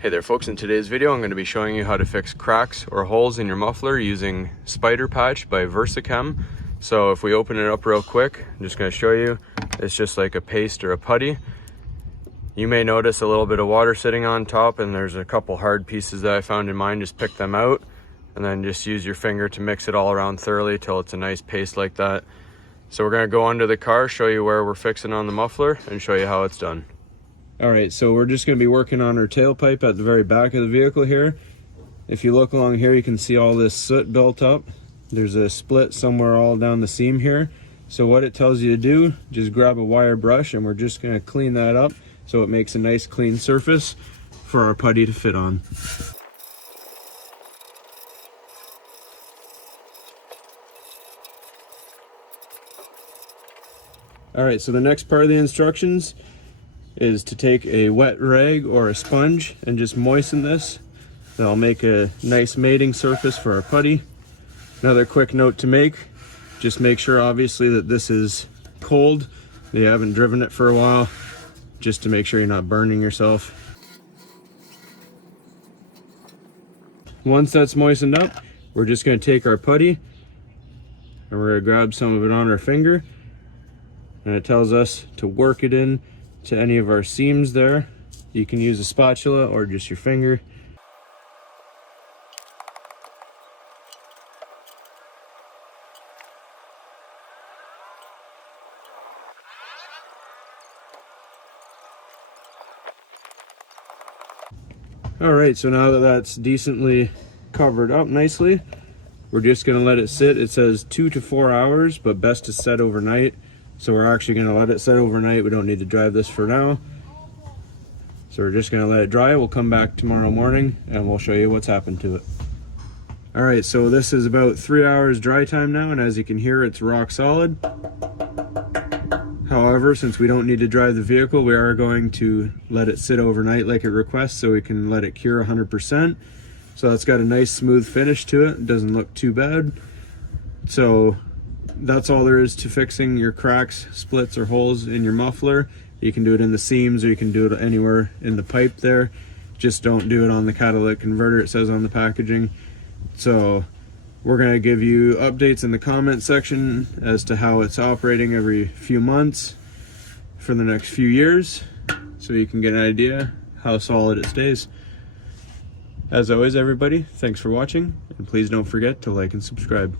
Hey there folks, in today's video I'm going to be showing you how to fix cracks or holes in your muffler using Spiderpatch by Versachem. So if we open it up real quick, I'm just going to show you. It's just like a paste or a putty. You may notice a little bit of water sitting on top, and there's a couple hard pieces that I found in mine. Just pick them out and then just use your finger to mix it all around thoroughly till it's a nice paste like that. So we're going to go under the car, show you where we're fixing on the muffler, and show you how it's done. All right, so we're just going to be working on our tailpipe at the very back of the vehicle here. If you look along here, you can see all this soot built up. There's a split somewhere all down the seam here. So what it tells you to do, just grab a wire brush, and we're just going to clean that up so it makes a nice clean surface for our putty to fit on. All right, so the next part of the instructions is to take a wet rag or a sponge and just moisten this. That'll make a nice mating surface for our putty. Another quick note to make, just make sure obviously that this is cold. You haven't driven it for a while, just to make sure you're not burning yourself. Once that's moistened up, we're just going to take our putty and we're going to grab some of it on our finger, and it tells us to work it in to any of our seams there. You can use a spatula or just your finger. All right, so now that that's decently covered up nicely, we're just gonna let it sit. It says 2 to 4 hours, but best to set overnight. So we're actually gonna let it set overnight. We don't need to drive this for now. So we're just gonna let it dry. We'll come back tomorrow morning and we'll show you what's happened to it. All right, so this is about 3 hours dry time now, and as you can hear, it's rock solid. However, since we don't need to drive the vehicle, we are going to let it sit overnight like it requests so we can let it cure 100%. So it's got a nice smooth finish to it. It doesn't look too bad. So that's all there is to fixing your cracks, splits, or holes in your muffler. You can do it in the seams or you can do it anywhere in the pipe there. Just don't do it on the catalytic converter, it says on the packaging. So we're going to give you updates in the comment section as to how it's operating every few months for the next few years, so you can get an idea how solid it stays. As always, everybody, thanks for watching, and please don't forget to like and subscribe.